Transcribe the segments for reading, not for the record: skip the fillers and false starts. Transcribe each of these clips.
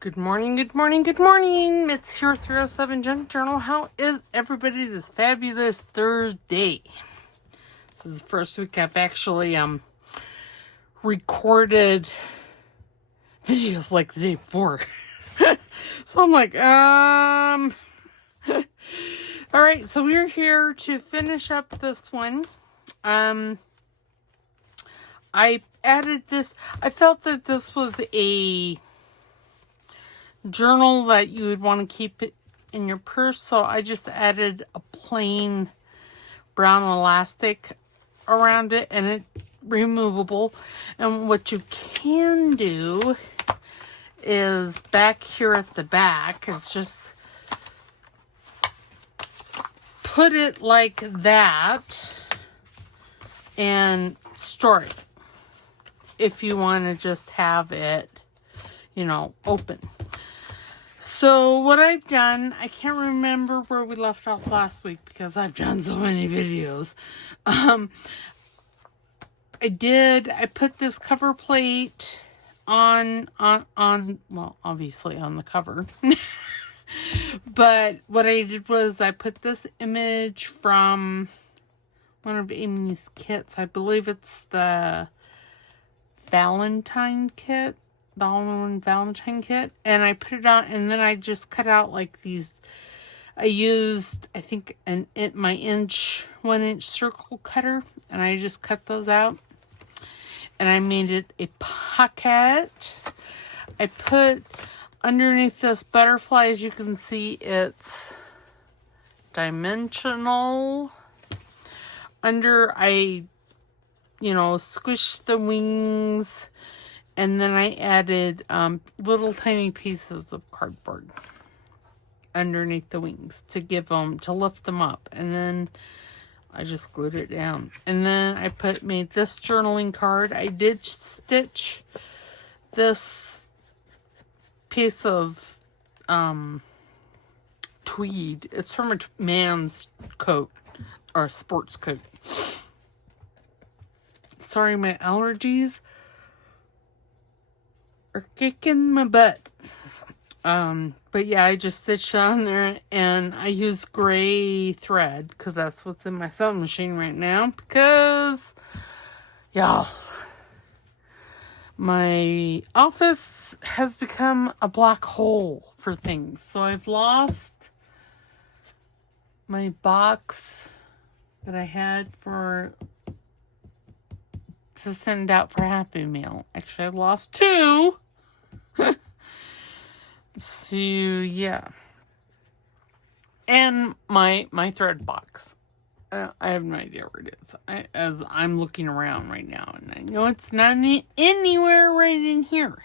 Good morning, good morning, good morning. It's here 307 Junk Journal. How is everybody this fabulous Thursday? This is the first week I've actually recorded videos like the day before. So I'm like, Alright, so we're here to finish up this one. I added this. I felt that this was a journal that you would want to keep it in your purse, so I just added a plain brown elastic around it, and it's removable. And what you can do is back here at the back is just put it like that and store it if you want to just have it, open. So what I've done, I can't remember where we left off last week because I've done so many videos. I put this cover plate on, well, obviously on the cover. But what I did was I put this image from one of Amy's kits. I believe it's the Valentine kit. The all-in-one Valentine kit, and I put it on, and then I just cut out like these. I used, I think, my 1-inch circle cutter, and I just cut those out, and I made it a pocket. I put underneath this butterfly, as you can see, it's dimensional. Under, I squished the wings. And then I added little tiny pieces of cardboard underneath the wings to lift them up. And then I just glued it down. And then I made this journaling card. I did stitch this piece of tweed. It's from a man's coat or a sports coat. Sorry, my allergies are kicking my butt. But yeah, I just stitched on there, and I use gray thread because that's what's in my sewing machine right now. Because, y'all, my office has become a black hole for things. So I've lost my box that I had to send out for Happy Meal. Actually, I lost 2. So, yeah. And my thread box. I have no idea where it is. As I'm looking around right now, and I know it's not anywhere right in here.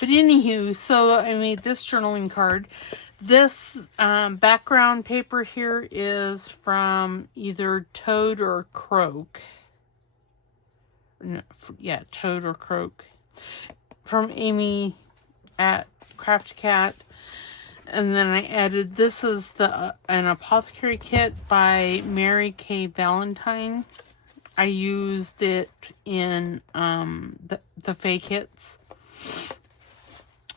But anywho, so I made this journaling card. This background paper here is from either Toad or Croak. No, yeah, Toad or Croak, from Amy at Crafty Cat. And then I added, this is an apothecary kit by Mary Kay Valentine. I used it in the Fae kits,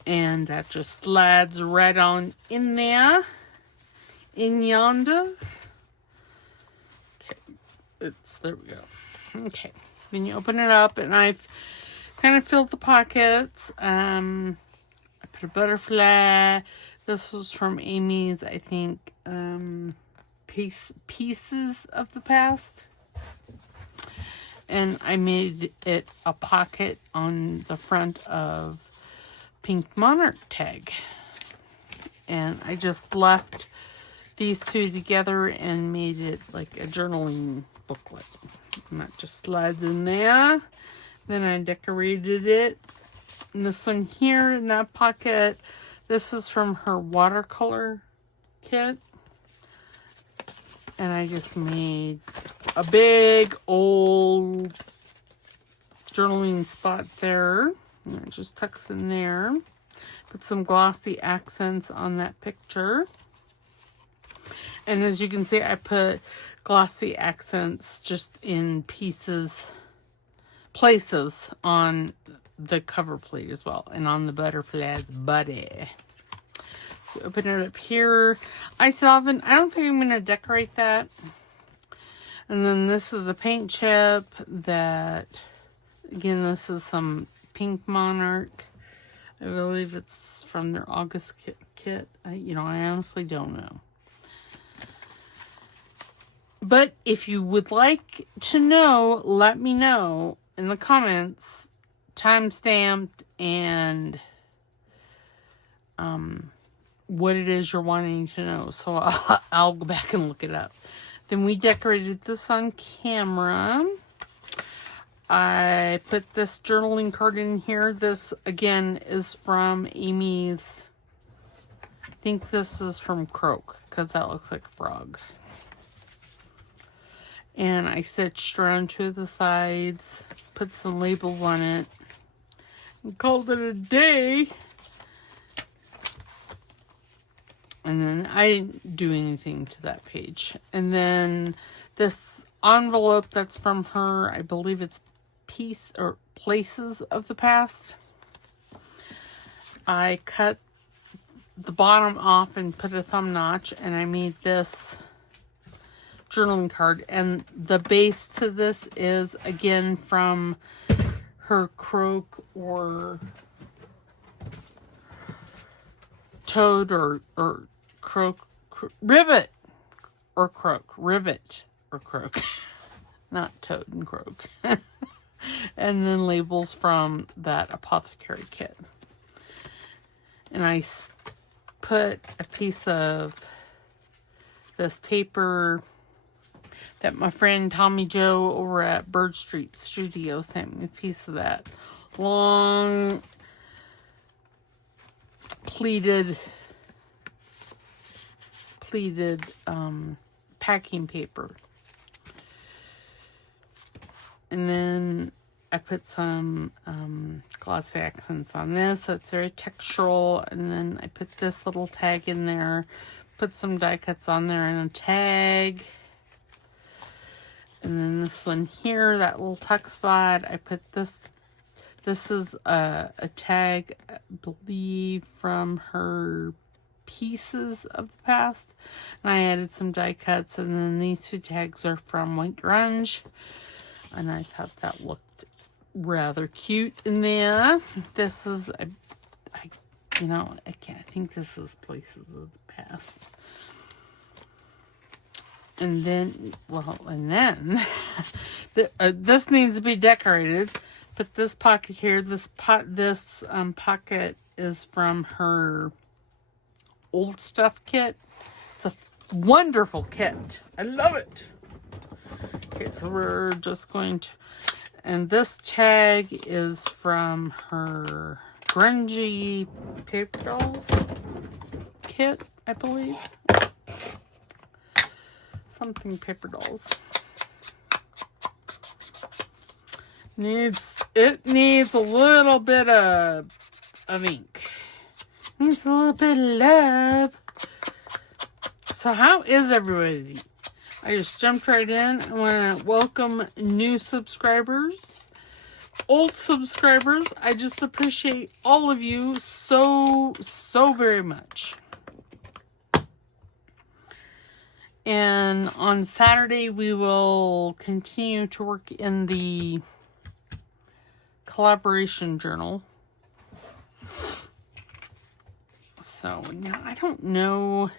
and that just slides right on in there, in yonder. Okay, there we go. Okay. Then you open it up, and I've kind of filled the pockets. I put a butterfly. This was from Amy's, I think, Pieces of the Past. And I made it a pocket on the front of Pink Monarch tag. And I just left these two together and made it like a journaling booklet. And that just slides in there. Then I decorated it. And this one here in that pocket, this is from her watercolor kit. And I just made a big old journaling spot there. And it just tucks in there. Put some glossy accents on that picture. And as you can see, I put glossy accents just in places on the cover plate as well. And on the butterfly's body. So open it up here. I still haven't, I don't think I'm going to decorate that. And then this is a paint chip that, again, this is some Pink Monarch. I believe it's from their August kit. You know, I honestly don't know. But if you would like to know, let me know in the comments, time-stamped and what it is you're wanting to know. So I'll go back and look it up. Then we decorated this on camera. I put this journaling card in here. This, again, is from Amy's. I think this is from Croak, because that looks like a frog. And I stitched around two of the sides, put some labels on it, and called it a day. And then I didn't do anything to that page. And then this envelope that's from her, I believe it's Piece or Places of the Past. I cut the bottom off and put a thumb notch, and I made this journaling card. And the base to this is, again, from her Croak or Toad or Croak, Ribbit or Croak, Ribbit or Croak, not Toad and Croak. And then labels from that apothecary kit. And I put a piece of this paper that my friend Tommy Joe over at Bird Street Studio sent me a piece of that long pleated packing paper. And then I put some glossy accents on this, so it's very textural. And then I put this little tag in there, put some die cuts on there and a tag. And then this one here, that little tuck spot, I put this. This is a tag, I believe, from her Pieces of the Past. And I added some die cuts. And then these two tags are from White Grunge. And I thought that looked rather cute in there. This is, I think this is Places of the Past. And then, this needs to be decorated. But this pocket here, this pocket is from her Old Stuff kit. It's a wonderful kit. I love it. Okay, so we're just going to, and this tag is from her Grungy Paper Dolls kit, I believe. Something Paper Dolls. It needs a little bit of ink. Needs a little bit of love. So how is everybody? I just jumped right in. I want to welcome new subscribers, old subscribers. I just appreciate all of you so very much. And on Saturday, we will continue to work in the collaboration journal. So now I don't know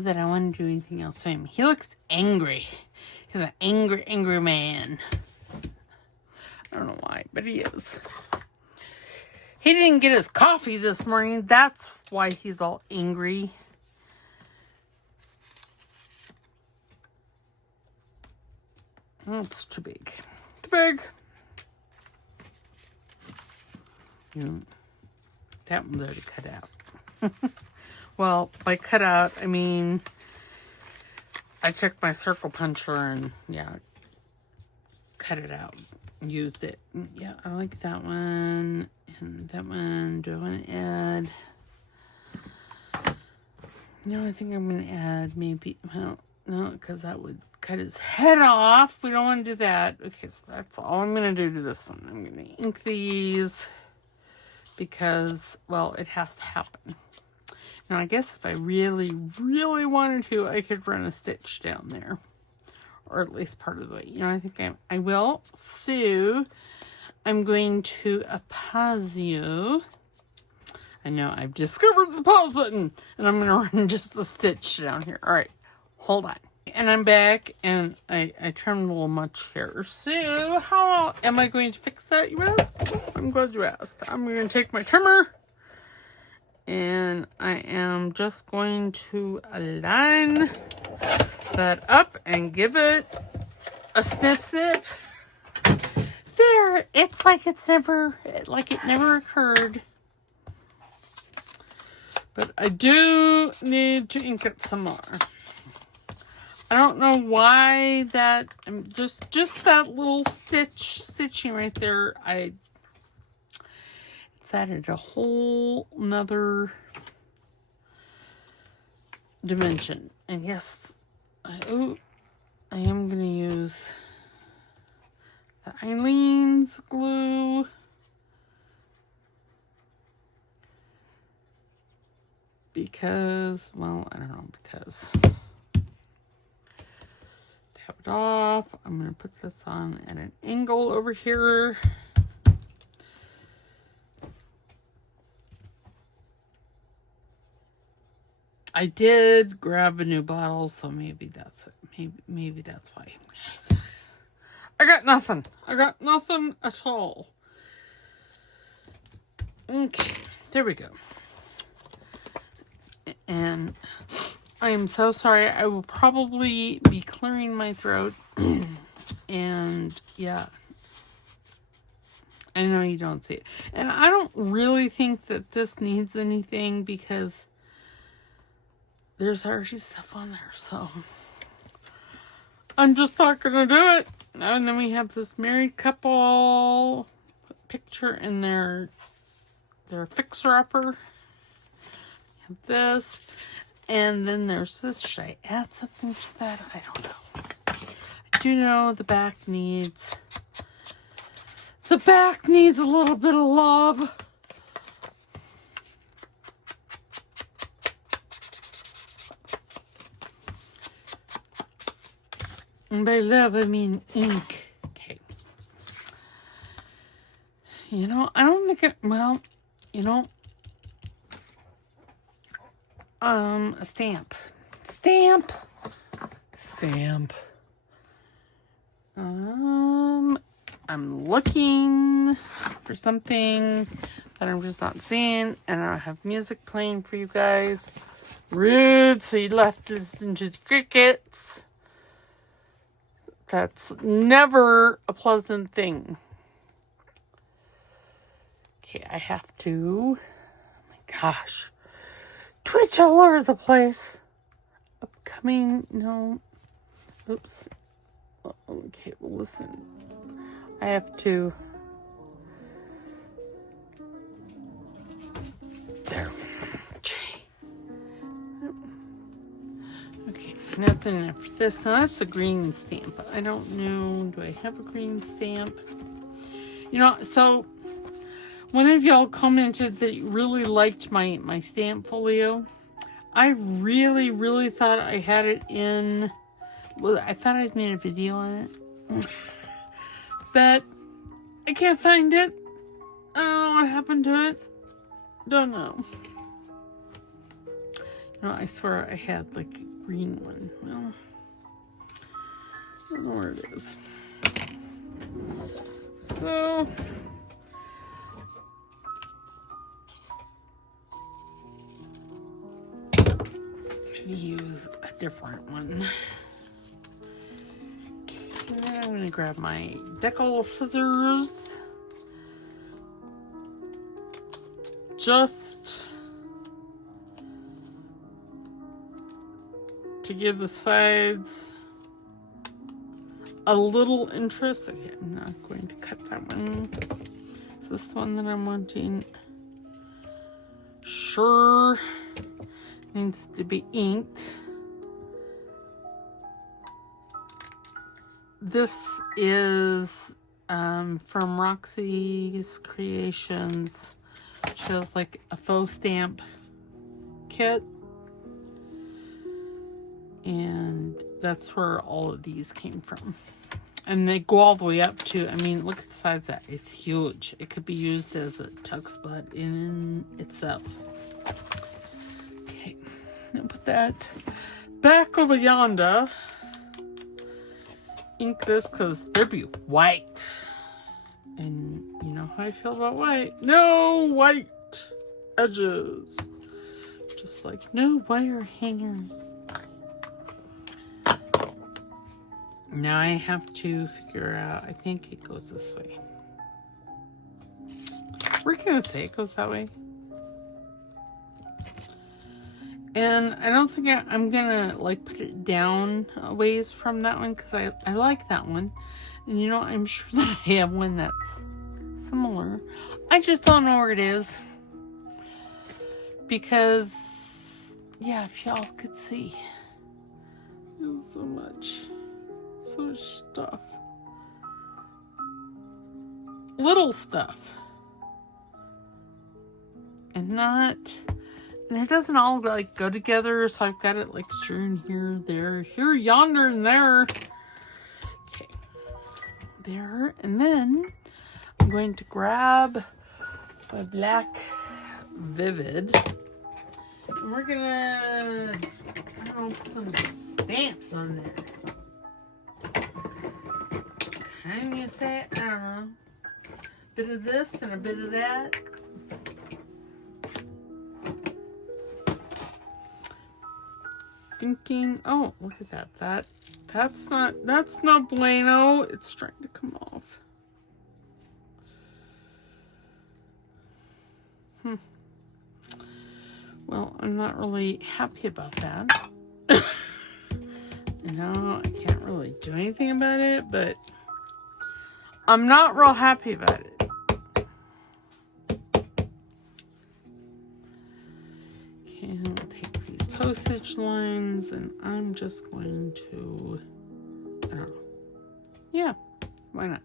that I want to do anything else to him. He looks angry. He's an angry man. I don't know why, but he is. He didn't get his coffee this morning. That's why he's all angry. Oh, it's too big. Too big. That one's already cut out. Well, by cut out, I mean, I took my circle puncher and, cut it out. Used it. Yeah, I like that one. And that one. Do I want to add? No, I think I'm going to add maybe, well, no, because that would cut his head off. We don't want to do that. Okay, so that's all I'm going to do to this one. I'm going to ink these because, well, it has to happen. Now, I guess if I really, really wanted to, I could run a stitch down there. Or at least part of the way. You know, I think I will. So, I'm going to pause you. I know, I've discovered the pause button. And I'm going to run just a stitch down here. All right, hold on. And I'm back, and I trimmed a little much here. So, how am I going to fix that, you ask? Oh, I'm glad you asked. I'm going to take my trimmer. And I am just going to line that up and give it a snip. There, it's like it never occurred. But I do need to ink it some more. I don't know why that, just that little stitching right there, it's added a whole nother dimension. And yes, I am going to use the Eileen's glue. Because, well, I don't know, because. Tap it off. I'm going to put this on at an angle over here. I did grab a new bottle, so maybe that's it. Maybe that's why. I got nothing. I got nothing at all. Okay, there we go. And I am so sorry. I will probably be clearing my throat. And yeah, I know you don't see it. And I don't really think that this needs anything because there's already stuff on there. So I'm just not going to do it. And then we have this married couple picture in their fixer-upper. Have this. And then there's this. Should I add something to that? I don't know. I do know the back needs a little bit of love. And by love, I mean ink. Okay. You know, I don't think it, well, you know, a stamp. I'm looking for something that I'm just not seeing, and I have music playing for you guys. Rude, so you'd have to listen to the crickets. That's never a pleasant thing. Okay, I have to, oh my gosh, Twitch all over the place. Upcoming, no, oops. Okay, well listen, I have to, there. Okay, nothing for this. Now that's a green stamp. I don't know, do I have a green stamp? You know, so one of y'all commented that you really liked my stamp folio. I really thought I had it in, well, I thought I'd made a video on it. But I can't find it. I don't know what happened to it. Don't know. You know, I swear I had like a green one. Well, I don't know where it is. So maybe use a different one. Okay, I'm gonna grab my decal scissors. Just to give the sides a little interest. Okay, I'm not going to cut that one. Is this the one that I'm wanting? Sure. Needs to be inked. This is from Roxy's Creations. She has like a faux stamp kit. And that's where all of these came from. And they go all the way up to, I mean, look at the size of that. It's huge. It could be used as a tuck spot in itself. Okay, now put that back over yonder. Ink this because there'd be white. And you know how I feel about white. No white edges. Just like no wire hangers. Now I have to figure out, I think it goes this way. We're going to say it goes that way. And I don't think I'm going to like put it down a ways from that one because I like that one. And you know, I'm sure that I have one that's similar. I just don't know where it is. Because, yeah, if y'all could see. There's so much. So much stuff. Little stuff. And it doesn't all like go together, so I've got it like strewn here, there, here, yonder, and there. Okay. There, and then I'm going to grab my black Vivid. And we're gonna, I don't know, put some stamps on there. Can you say it? I don't know. Bit of this and a bit of that. Thinking, oh, look at that. That's not bueno. It's trying to come off. Well, I'm not really happy about that. You know, I can't really do anything about it, but I'm not real happy about it. Okay, I'll take these postage lines and I'm just going to, I don't know. Yeah, why not?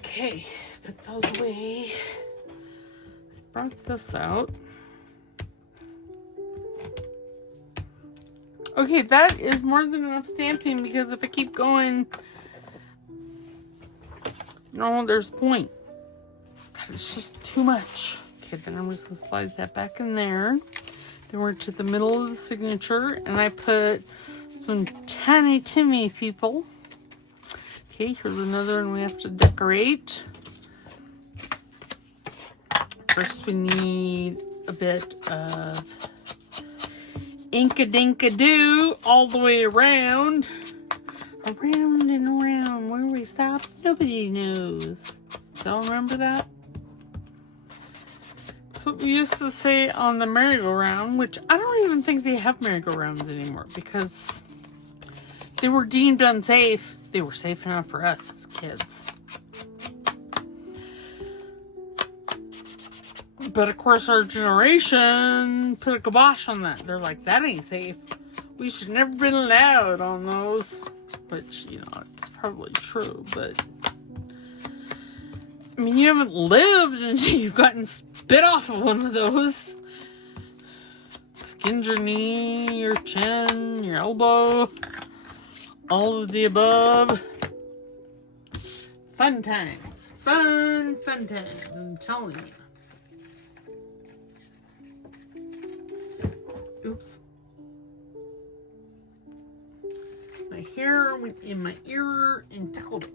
Okay, put those away. I brought this out. Okay, that is more than enough stamping because if I keep going, no, there's a point. God, it's just too much. Okay, then I'm just going to slide that back in there. Then we're to the middle of the signature, and I put some Tiny Timmy people. Okay, here's another one we have to decorate. First we need a bit of Ink-a-dink-a-doo all the way around. Around and around. Where we stop, nobody knows. Y'all remember that? That's what we used to say on the merry-go-round, which I don't even think they have merry-go-rounds anymore because they were deemed unsafe. They were safe enough for us as kids. But of course our generation put a kibosh on that. They're like, that ain't safe. We should never been allowed on those. Which, you know, it's probably true, but I mean, you haven't lived until you've gotten spit off of one of those. Skinned your knee, your chin, your elbow. All of the above. Fun times. Fun times. I'm telling you. Oops. My hair went in my ear and tickled.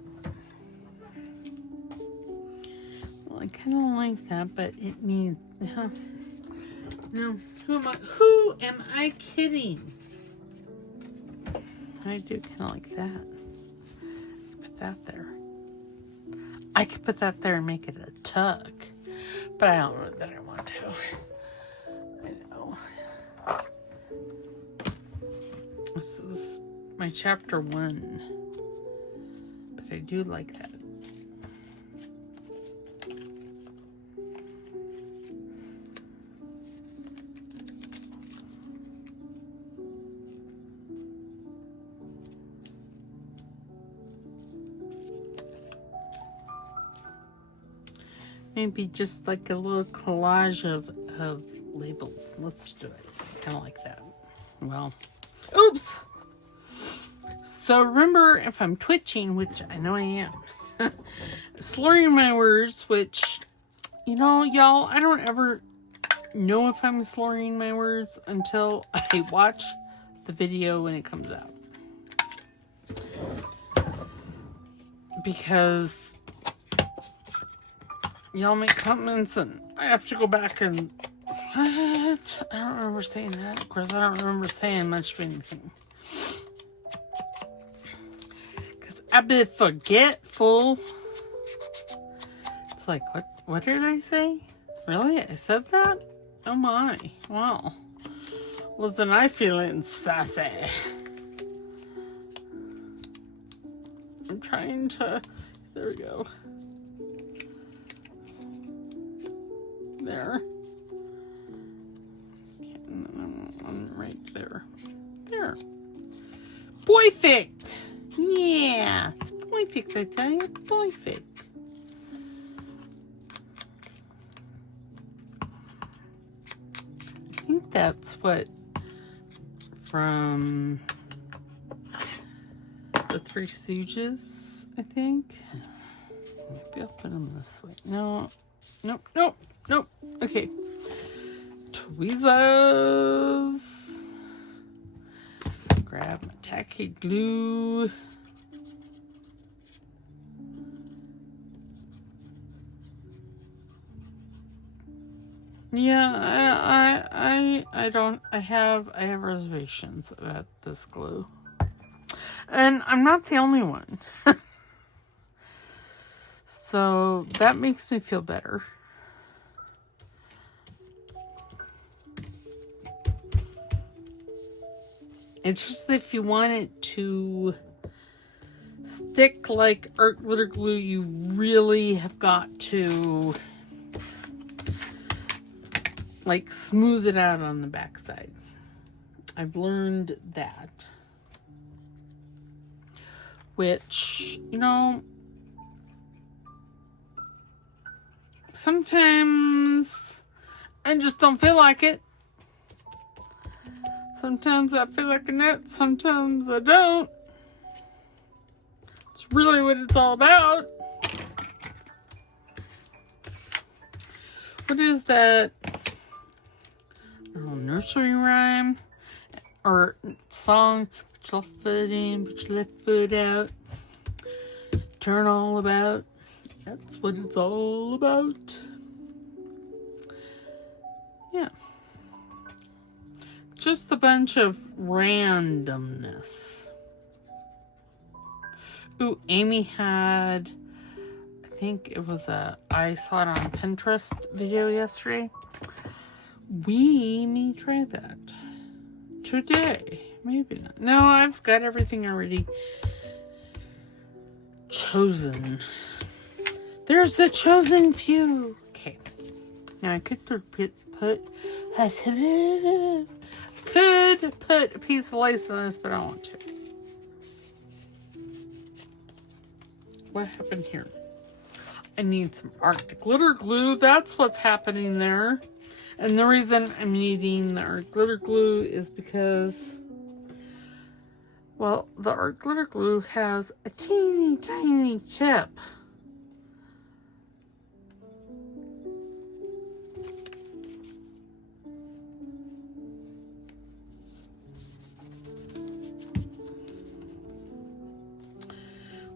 Well, I kind of like that, but it needs... No. Who am I kidding? I do kind of like that. Put that there. I could put that there and make it a tuck. But I don't know that I want to. I know. This is my chapter 1. But I do like that. Maybe just like a little collage of labels. Let's do it. Kind of like that. Well, oops. So remember, if I'm twitching, which I know I am, slurring my words, which, you know, y'all, I don't ever know if I'm slurring my words until I watch the video when it comes out. Because y'all make comments and I have to go back and what? I don't remember saying that. Of course, I don't remember saying much of anything. Because I've been forgetful. It's like, what did I say? Really? I said that? Oh my. Wow. Wasn't I feeling sassy? I'm trying to... There we go. There. Right there. There. Perfect! Yeah. It's perfect, I tell you. Perfect. I think that's what... From... The Three Stooges, I think. Maybe I'll put them this way. No. Nope, nope, nope. Okay. Tweezers. Grab my tacky glue. Yeah, I have reservations about this glue. And I'm not the only one. So that makes me feel better. It's just if you want it to stick like art glitter glue, you really have got to like smooth it out on the backside. I've learned that. Which, you know, sometimes I just don't feel like it. Sometimes I feel like a nut, sometimes I don't. It's really what it's all about. What is that? I don't know, nursery rhyme or song? Put your left foot in, put your left foot out. Turn all about. That's what it's all about. Yeah. Just a bunch of randomness. Ooh, Amy had, I think it was I saw it on Pinterest video yesterday. We may try that today. Maybe not. No, I've got everything already chosen. There's the chosen few. Okay. Now I could put a piece of lace on this, but I don't want to. What happened here? I need some art glitter glue. That's what's happening there. And the reason I'm needing the art glitter glue is because, well, the art glitter glue has a teeny tiny chip.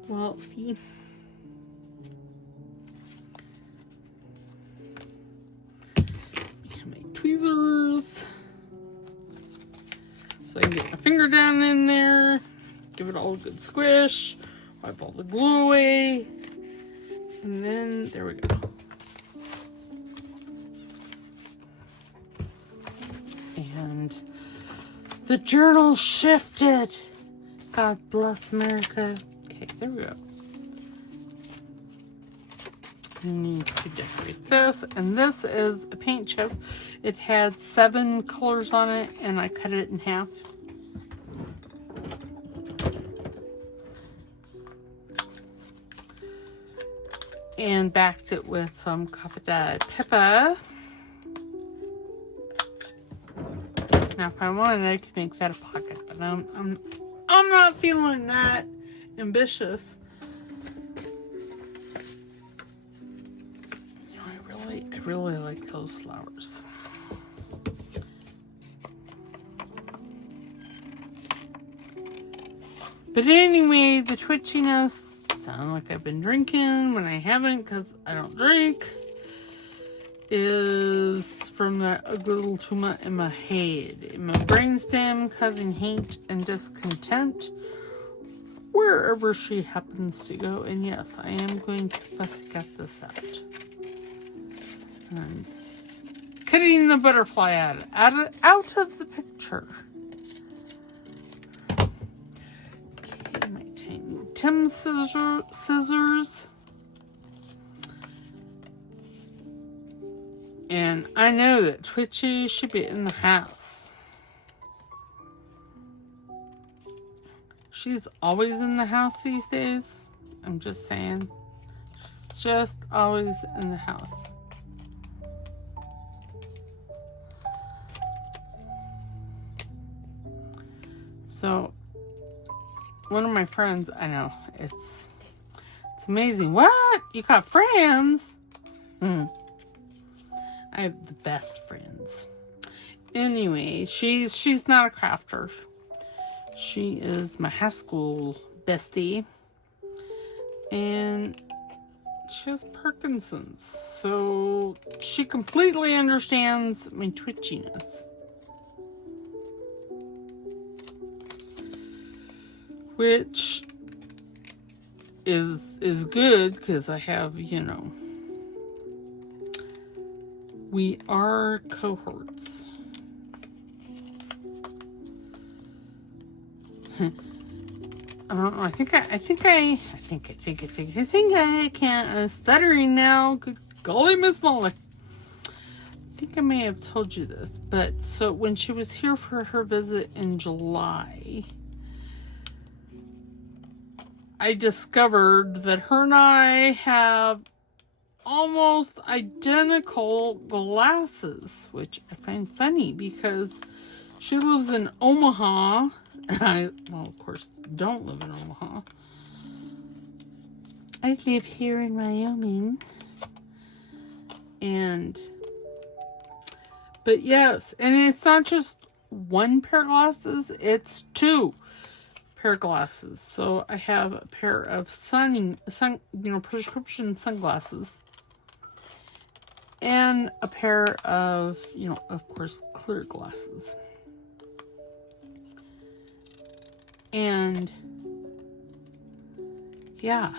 Well, see, my tweezers, so I can get my finger down in there, give it all a good squish, wipe all the glue away, and then there we go. And the journal shifted. God bless America. Okay, there we go. I need to decorate this, and this is a paint chip. It had 7 colors on it, and I cut it in half. and backed it with some coffee dyed pepper. Now, if I wanted, I could make that a pocket, but I'm not feeling that ambitious. You know, I really like those flowers. But anyway, the twitchiness sound like I've been drinking when I haven't, because I don't drink, is from that ugly little tumor in my head, in my brainstem, causing hate and discontent wherever she happens to go. And yes, I am going to fussy cut this out. I'm cutting the butterfly out of the picture. Okay, my tiny Tim scissors. And I know that Twitchy should be in the house. She's always in the house these days. I'm just saying. She's just always in the house. So, one of my friends, I know, it's amazing. What? You got friends? I have the best friends. Anyway, she's not a crafter. She is my high school bestie. And she has Parkinson's. So she completely understands my twitchiness. Which is good, because I have, you know, we are cohorts. I don't know. I think I can't. I'm stuttering now. Good golly, Miss Molly. I think I may have told you this, but so when she was here for her visit in July, I discovered that her and I have almost identical glasses, which I find funny because she lives in Omaha, and I, well, of course, don't live in Omaha. I live here in Wyoming. But yes, and it's not just one pair of glasses, it's two pair of glasses. So I have a pair of prescription sunglasses. And a pair of, of course, clear glasses. And, yeah.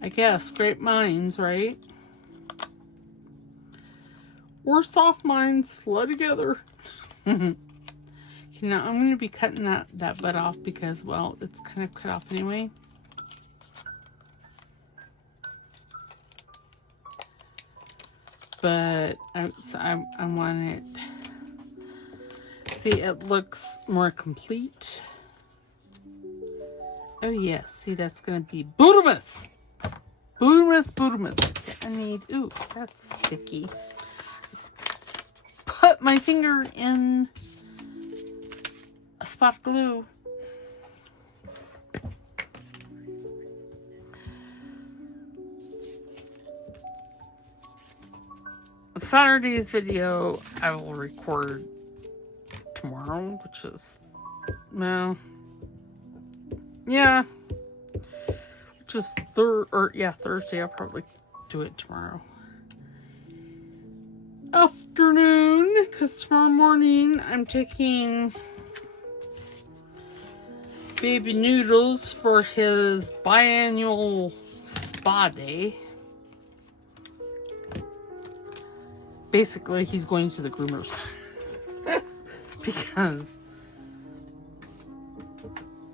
I guess, great minds, right? Or soft minds flow together. I'm going to be cutting that butt off because, well, it's kind of cut off anyway. But I want it. See, it looks more complete. Oh yes, see, that's gonna be Bootamus. I need. Ooh, that's sticky. Just put my finger in a spot of glue. Saturday's video I will record tomorrow, which is, well, yeah, which is Thursday. I'll probably do it tomorrow afternoon, because tomorrow morning I'm taking Baby Noodles for his biannual spa day. Basically, he's going to the groomers because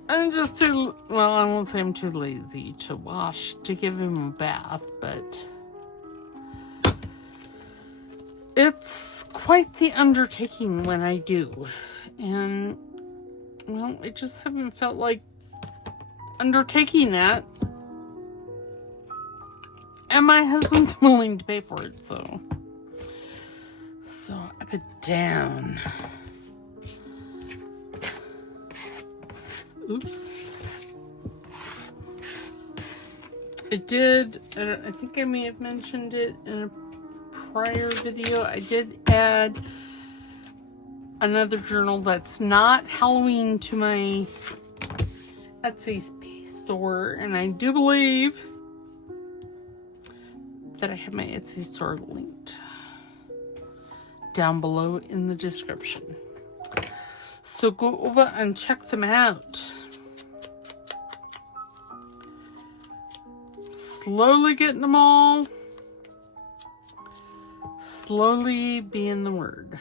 I'm just too, well, I won't say I'm too lazy to give him a bath, but it's quite the undertaking when I do. And, well, I just haven't felt like undertaking that And my husband's willing to pay for it, so up and down. Oops. I think I may have mentioned it in a prior video. I did add another journal that's not Halloween to my Etsy store, and I do believe that I have my Etsy store linked down below in the description. So go over and check them out. Slowly getting them all. Slowly being the word.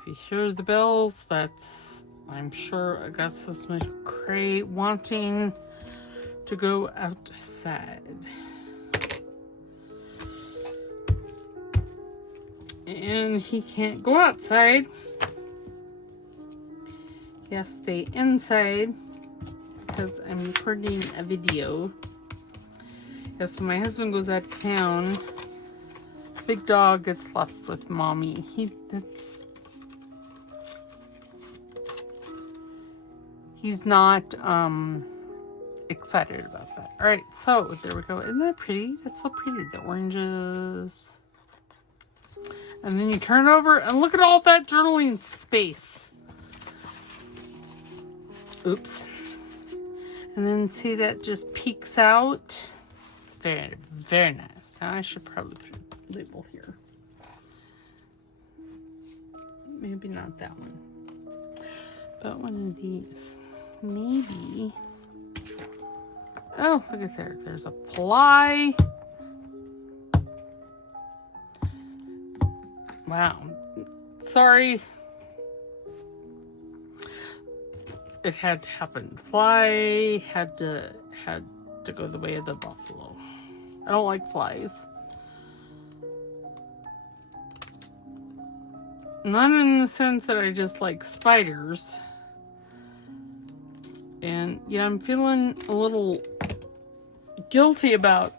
If you hear the bells, that's, I'm sure, Augustus McCrae wanting to go outside. And he can't go outside. He has to stay inside because I'm recording a video. Yes, when my husband goes out of town, big dog gets left with mommy. He's not excited about that. All right, so there we go. Isn't that pretty? That's so pretty. The oranges. And then you turn it over and look at all that journaling space. Oops. And then see that just peeks out. Very, very nice. Now I should probably put a label here. Maybe not that one. But one of these. Maybe. Oh, look at there. There's a fly. Wow. Sorry. It had to happen. Fly had to go the way of the buffalo. I don't like flies. Not in the sense that I just like spiders. And yeah, I'm feeling a little guilty about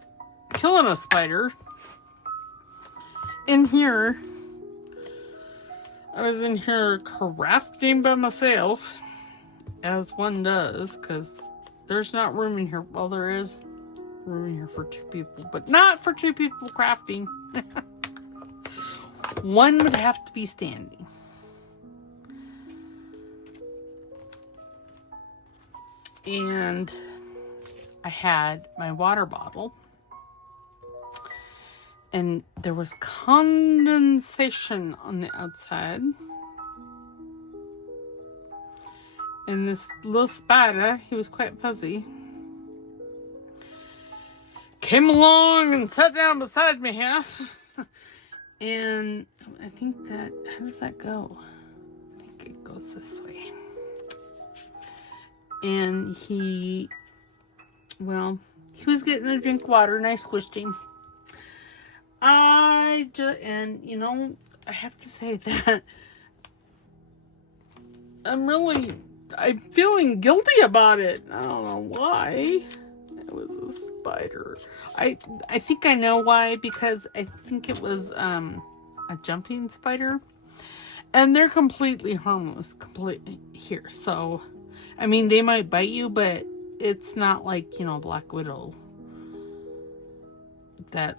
killing a spider. In here, I was in here crafting by myself, as one does, because there's not room in here. Well, there is room in here for 2 people, but not for 2 people crafting. One would have to be standing. And I had my water bottle, and there was condensation on the outside. And this little spider, he was quite fuzzy, came along and sat down beside me here. And I think that, how does that go? I think it goes this way. And he was getting a drink of water, and I squished him. And you know, I have to say that I'm feeling guilty about it. I don't know why. It was a spider. I think I know why, because I think it was a jumping spider. And they're completely harmless, completely here. So, I mean, they might bite you, but it's not like, you know, Black Widow that's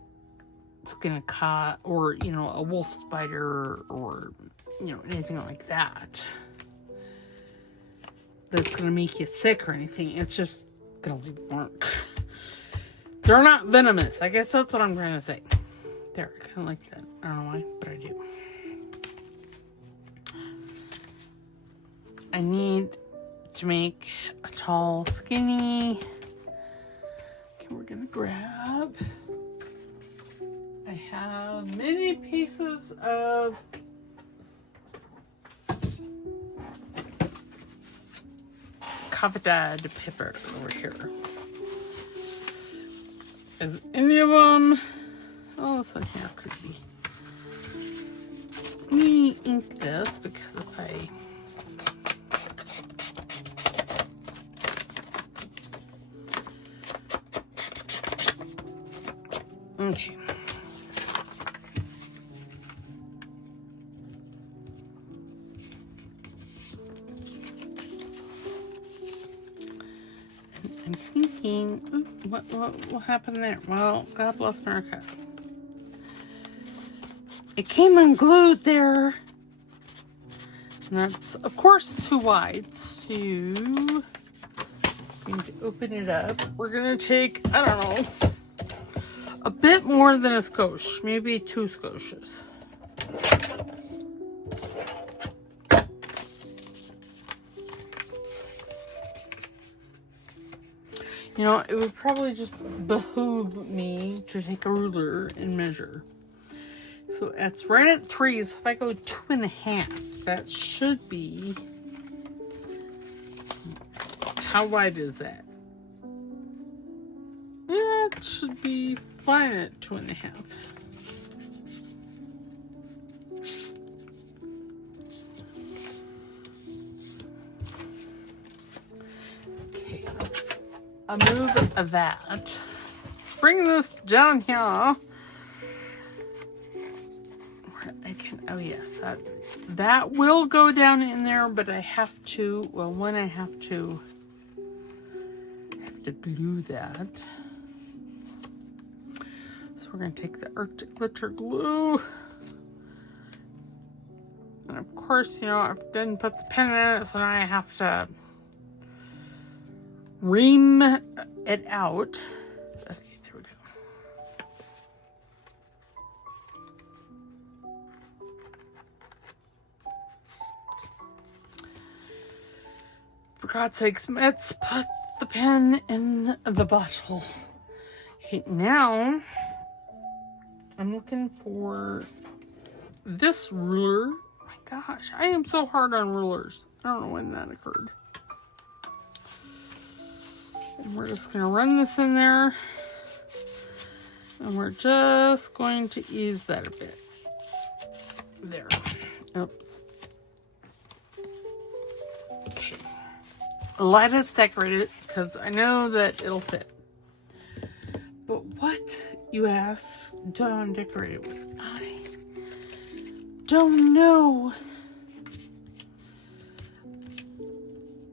gonna cut, or, you know, a wolf spider, or, you know, anything like that that's gonna make you sick or anything. It's just gonna leave a mark. They're not venomous. I guess that's what I'm trying to say. There, I kind of like that. I don't know why, but I do. I need to make a tall, skinny. Okay, we're gonna grab. I have many pieces of coveted paper over here. Is any of them? Oh, this one here could be. I'm thinking, ooh, what happened there? Well, God bless America. It came unglued there. And that's, of course, too wide. So, I'm going to open it up. We're going to take, I don't know, a bit more than a skosh. Maybe 2 skoshes. You know, it would probably just behoove me to take a ruler and measure. So that's right at 3. So if I go 2.5, that should be... How wide is that? Yeah, it should be fine at 2.5. Okay, let's move that. Bring this down here. I can, oh yes, that will go down in there, but I have to, well, when I have to glue that. So we're going to take the Arctic Glitter glue. And of course, you know, I didn't put the pen in it, so now I have to ream it out. Okay, there we go. For God's sakes, let's put the pen in the bottle. Okay, now I'm looking for this ruler. Oh my gosh, I am so hard on rulers. I don't know when that occurred. And we're just going to run this in there. And we're just going to ease that a bit. There. Oops. Okay. Let us decorate it because I know that it'll fit. But what, you ask, do I want to decorate it with? I don't know.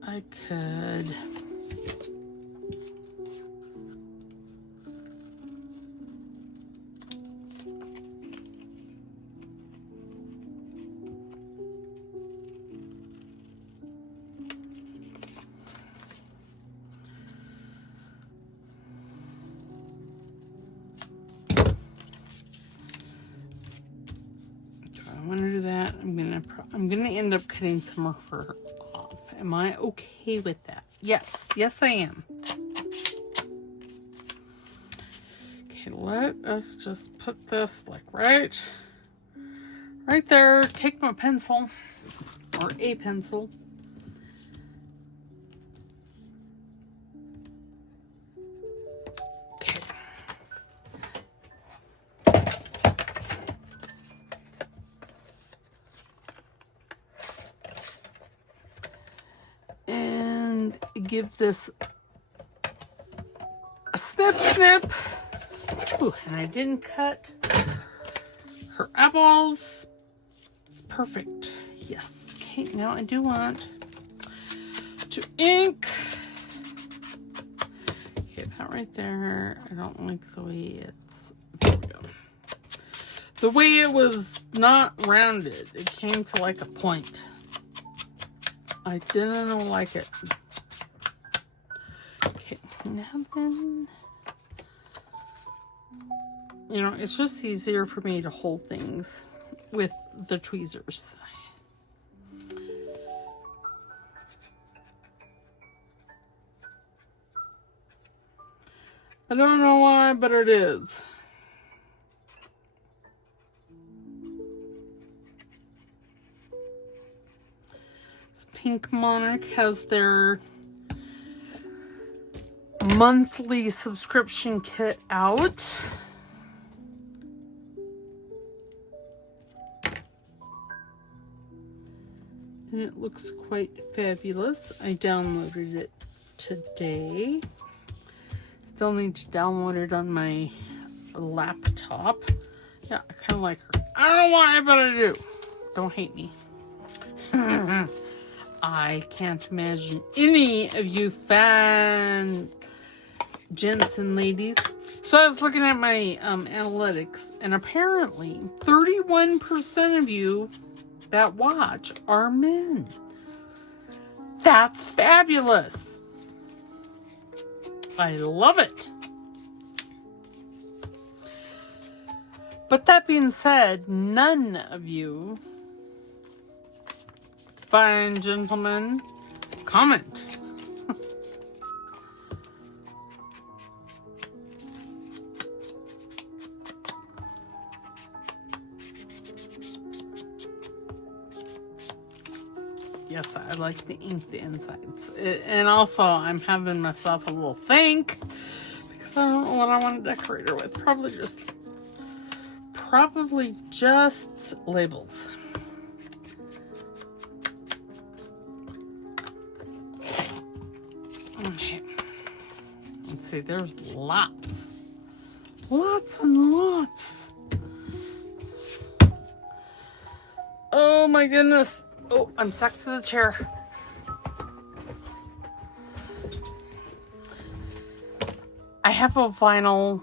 I could... I'm gonna end up cutting some of her off. Am I okay with that? Yes, yes I am. Okay, let us just put this like right there. Take my pencil or a pencil. Give this a snip. Ooh, and I didn't cut her eyeballs. It's perfect. Yes. Okay, now I do want to ink. Okay, that right there. I don't like the way it's, there we go. The way it was not rounded. It came to like a point. I didn't like it. Now then, you know, it's just easier for me to hold things with the tweezers. I don't know why, but it is. So Pink Monarch has their monthly subscription kit out. And it looks quite fabulous. I downloaded it today. Still need to download it on my laptop. Yeah, I kind of like her. I don't know why, but I do. Don't hate me. I can't imagine any of you gents and ladies. So I was looking at my analytics, and apparently 31% of you that watch are men. That's fabulous. I love it. But that being said, none of you fine gentlemen comment. Yes, I like to ink the insides. And also, I'm having myself a little think, because I don't know what I want to decorate her with. Probably just labels. Okay. Let's see, there's lots. Lots and lots. Oh my goodness. Oh, I'm stuck to the chair. I have a vinyl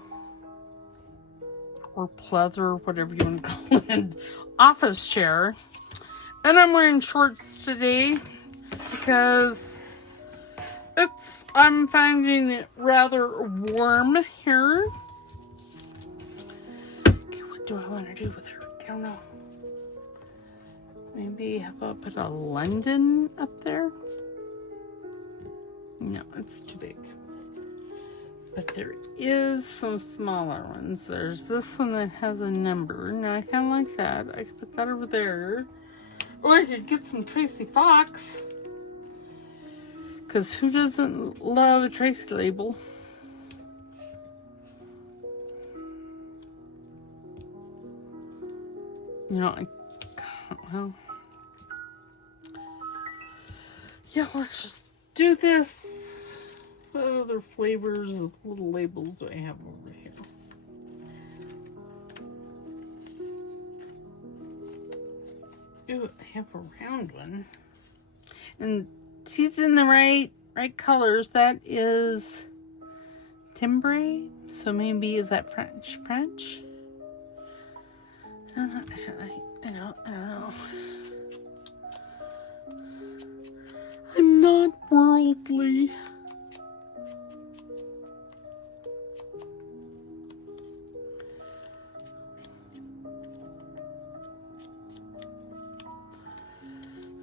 or pleather, whatever you want to call it, office chair. And I'm wearing shorts today because I'm finding it rather warm here. Okay, what do I want to do with her? I don't know. Maybe how about put a London up there? No, it's too big. But there is some smaller ones. There's this one that has a number. Now I kind of like that. I could put that over there. Or I could get some Tracy Fox. Because who doesn't love a Tracy label? You know, well, yeah, let's just do this. What other flavors of little labels do I have over here? Ooh, I have a round one. And she's in the right colors. That is timbre. So maybe, is that French? I don't know. I'm not worldly.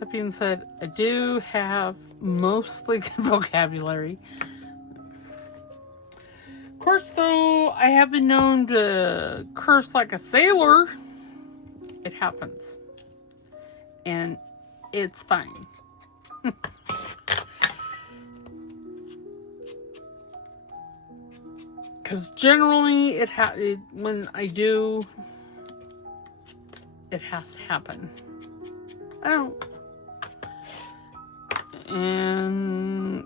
That being said, I do have mostly good vocabulary. Of course, though, I have been known to curse like a sailor. It happens. And it's fine. Because generally, when I do, it has to happen. I don't. And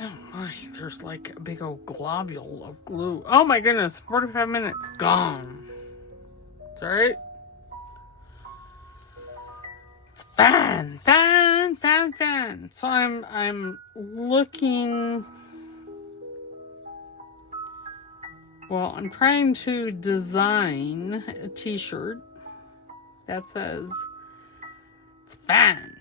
oh my, there's like a big old globule of glue. Oh my goodness, 45 minutes gone. It's alright. It's fun. So I'm looking. Well, I'm trying to design a t-shirt that says it's fan.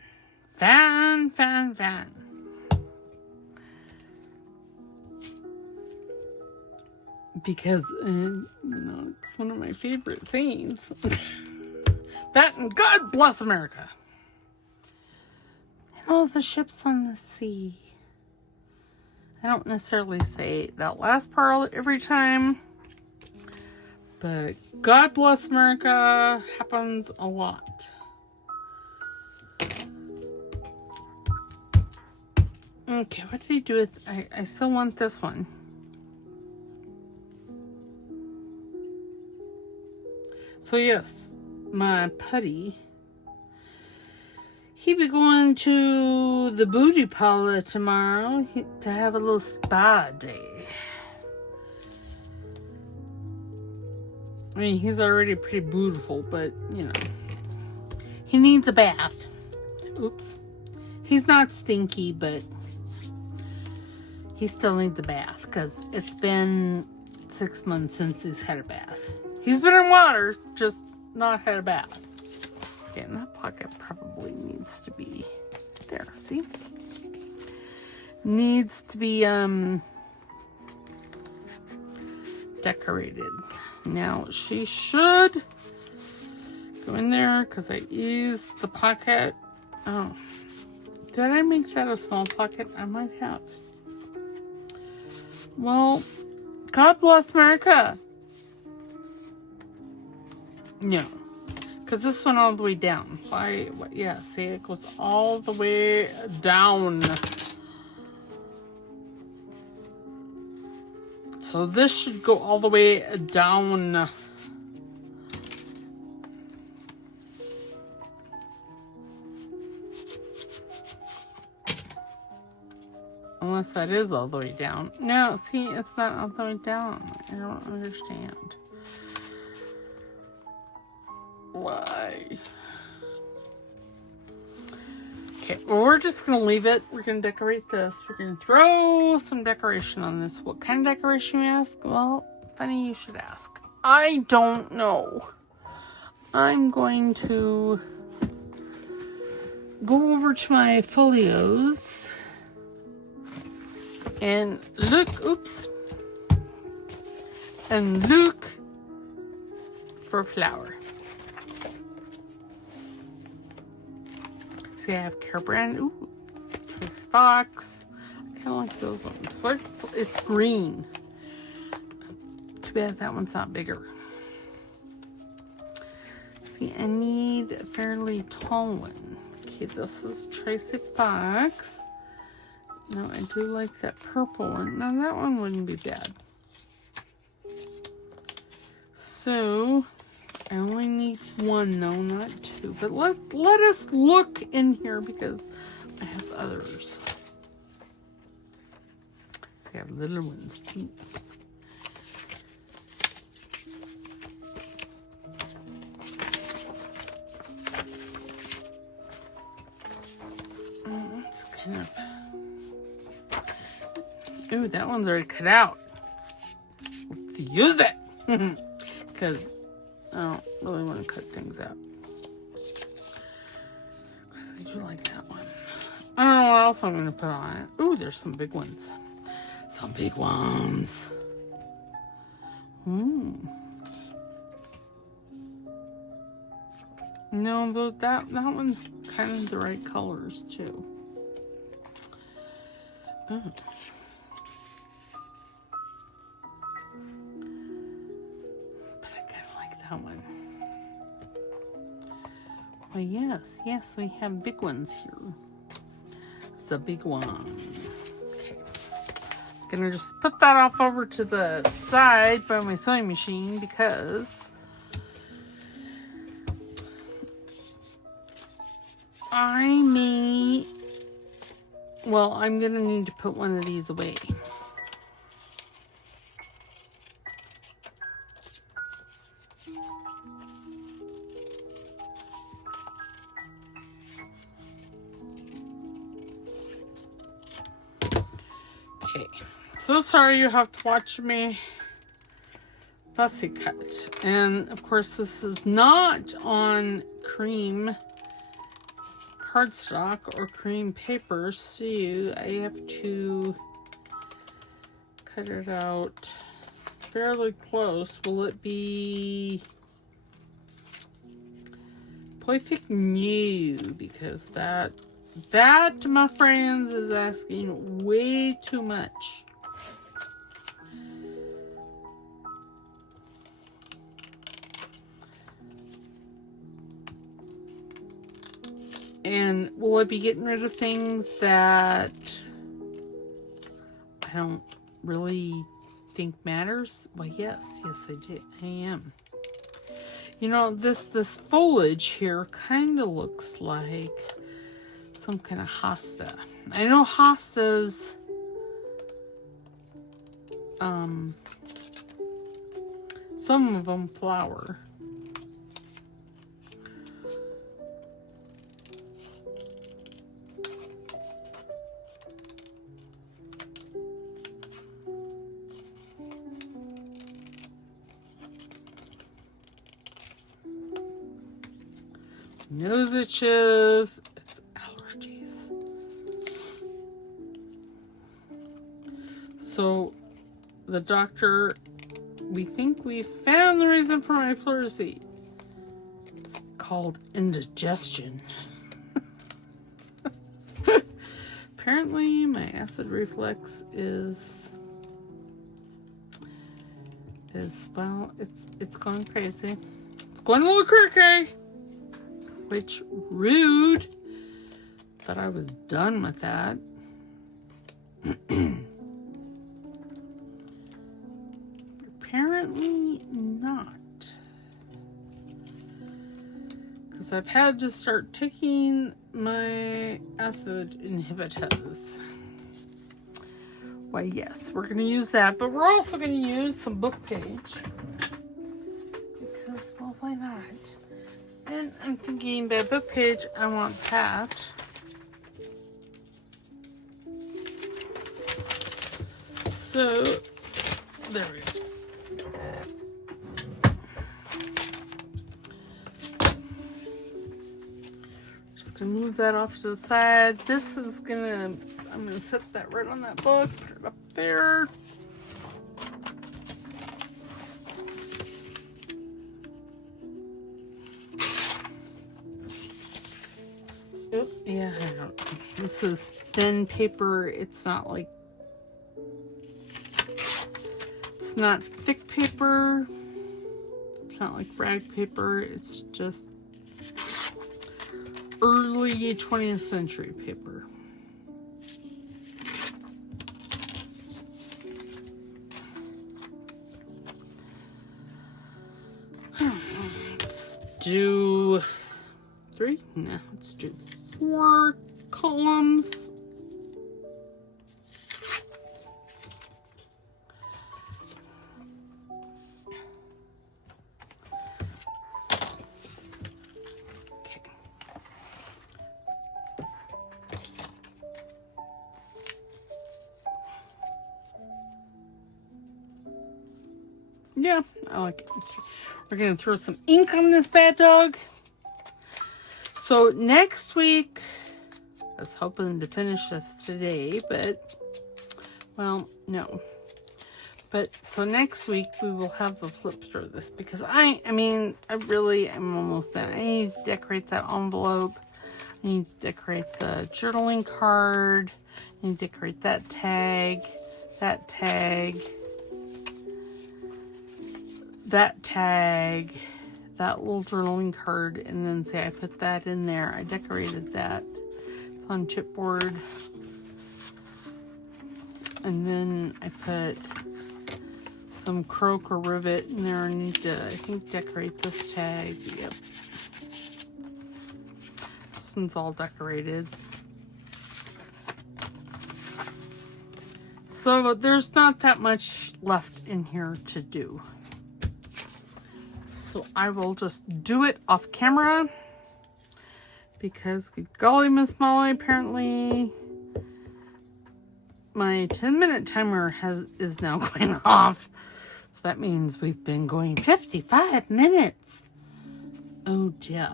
Because, it's one of my favorite things. That and God bless America. And all the ships on the sea. I don't necessarily say that last part every time. But God bless America happens a lot. Okay, what did I do with... I still want this one. So yes, my putty. He be going to the booty parlor tomorrow to have a little spa day. I mean, he's already pretty beautiful, but, he needs a bath. Oops. He's not stinky, but he still needs a bath because it's been 6 months since he's had a bath. He's been in water, just not had a bath. Okay, and that pocket probably needs to be there, see? Needs to be decorated. Now she should go in there because I used the pocket. Oh, did I make that a small pocket? I might have. Well, God bless America. No, because this went all the way down. Why? Yeah, see, it goes all the way down. So this should go all the way down. Unless that is all the way down. No, see, it's not all the way down. I don't understand. Why? Okay, well, we're just going to leave it. We're going to decorate this. We're going to throw some decoration on this. What kind of decoration, you ask? Well, funny you should ask. I don't know. I'm going to go over to my folios and look, oops, and look for a flower. See, I have Care Brand. Ooh, Tracy Fox. I kind of like those ones. What? It's green. Too bad that one's not bigger. See, I need a fairly tall one. Okay, this is Tracy Fox. No, I do like that purple one. Now that one wouldn't be bad. So I only need one though, not two. But let us look in here because I have others. See, I have little ones too. It's kind of. Ooh, that one's already cut out. Let's use it. Because I don't really want to cut things out. Because I do like that one. I don't know what else I'm going to put on it. Ooh, there's some big ones. Some big ones. No, that one's kind of the right colors too. Oh. One. Well, yes, we have big ones here. It's a big one. Okay. I'm gonna just put that off over to the side by my sewing machine because I'm gonna need to put one of these away. Okay, so sorry you have to watch me fussy cut. And of course this is not on cream cardstock or cream paper, so I have to cut it out fairly close. Will it be perfect? No, because that, my friends, is asking way too much. And will I be getting rid of things that I don't really think matters? Well, yes, I am. You know, this foliage here kind of looks like some kind of hosta. I know hostas, some of them flower. nose itches, it's allergies. So the doctor, we think we found the reason for my pleurisy. It's called indigestion. Apparently my acid reflux is well, it's going crazy. It's going a little cray-cray. Which, rude. Thought I was done with that. Apparently not. Because I've had to start taking my acid inhibitors. Why, yes, we're going to use that, but we're also going to use some book page. Because, well, why not? And I'm thinking by book page, I want that. So, there we go. Just gonna move that off to the side. This is gonna, I'm gonna set that right on that book, put it up there. Oh, yeah, I don't. This is thin paper. It's not like, it's not thick paper. It's not like rag paper. It's just early 20th century paper. Let's do 3? No, let's do 4 columns. Okay. Yeah, I like it. Okay. We're going to throw some ink on this bad dog. So next week, I was hoping to finish this today, but, well, no. But, so next week, we will have the flip through this, because I mean, I really am almost done. I need to decorate that envelope. I need to decorate the journaling card. I need to decorate that tag, that tag, that tag, that little journaling card, and then say I put that in there. I decorated that. It's on chipboard. And then I put some croak or rivet in there. I need to, I think, decorate this tag. Yep. This one's all decorated. So there's not that much left in here to do. So I will just do it off camera, because good golly, Miss Molly, apparently my 10-minute timer is now going off. So that means we've been going 55 minutes. Oh dear.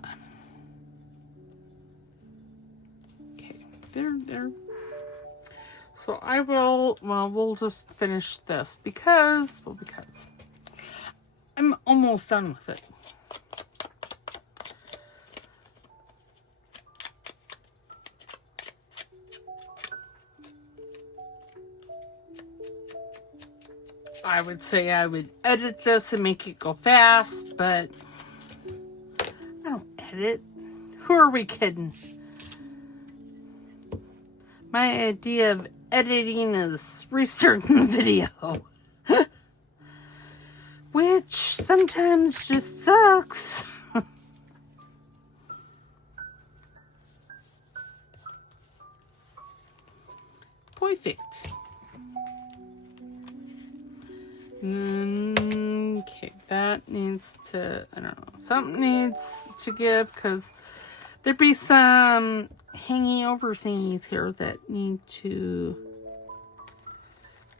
Okay, there. So I will, well, we'll just finish this because I'm almost done with it. I would say I would edit this and make it go fast, but I don't edit. Who are we kidding? My idea of editing is restarting the video. Which sometimes just sucks. Perfect. Okay, that needs to, I don't know, something needs to give, because there'd be some hanging over thingies here that need to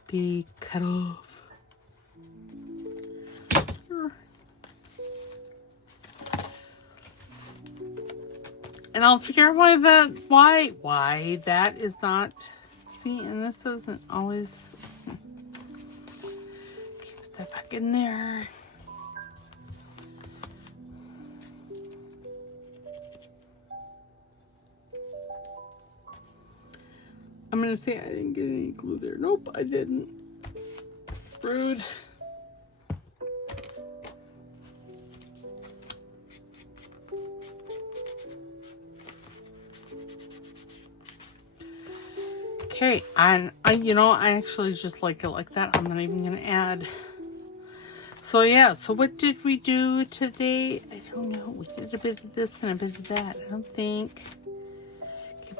be cut off. And I'll figure out why that is not, see, and this doesn't always, keep that back in there. I'm going to say I didn't get any glue there. Nope, I didn't. Rude. Okay, and I actually just like it like that. I'm not even going to add. So yeah, so what did we do today? I don't know. We did a bit of this and a bit of that. I don't think.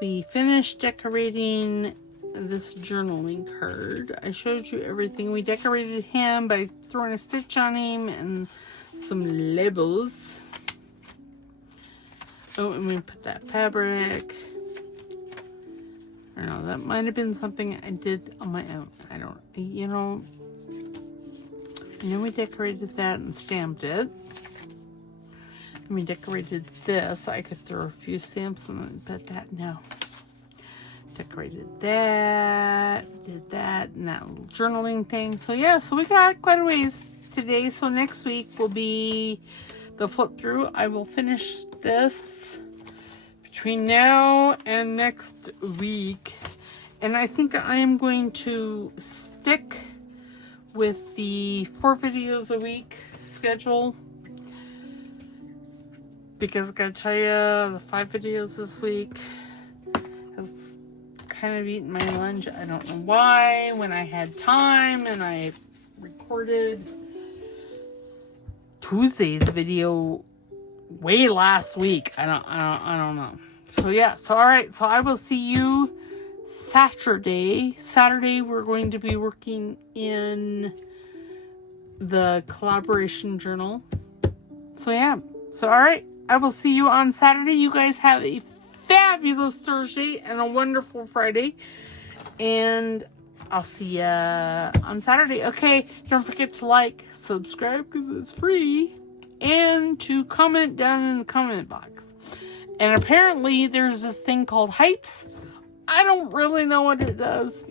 We finished decorating this journaling card. I showed you everything. We decorated him by throwing a stitch on him and some labels. Oh, and we put that fabric. I don't know, that might have been something I did on my own. I don't, and then we decorated that and stamped it. And we decorated this. I could throw a few stamps on it, but that, no. Decorated that, did that, and that little journaling thing. So yeah, so we got quite a ways today. So next week will be the flip through. I will finish this between now and next week. And I think I am going to stick with the 4 videos a week schedule. Because I gotta tell you, the 5 videos this week has kind of eaten my lunch. I don't know why. When I had time and I recorded Tuesday's video way last week. I don't know. So yeah, so all right, so I will see you Saturday. Saturday we're going to be working in the collaboration journal. So yeah, so all right, I will see you on Saturday. You guys have a fabulous Thursday and a wonderful Friday, and I'll see you on Saturday. Okay, don't forget to like, subscribe because it's free, and to comment down in the comment box. And apparently there's this thing called Hypes. I don't really know what it does,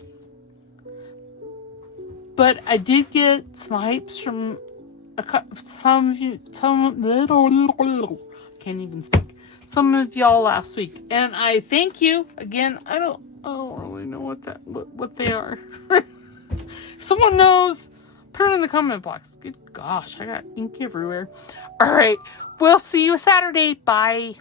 but I did get some Hypes from some of you, can't even speak. Some of y'all last week, and I thank you again. I don't really know what they are. If someone knows, put it in the comment box. Good gosh, I got ink everywhere. All right, we'll see you Saturday. Bye.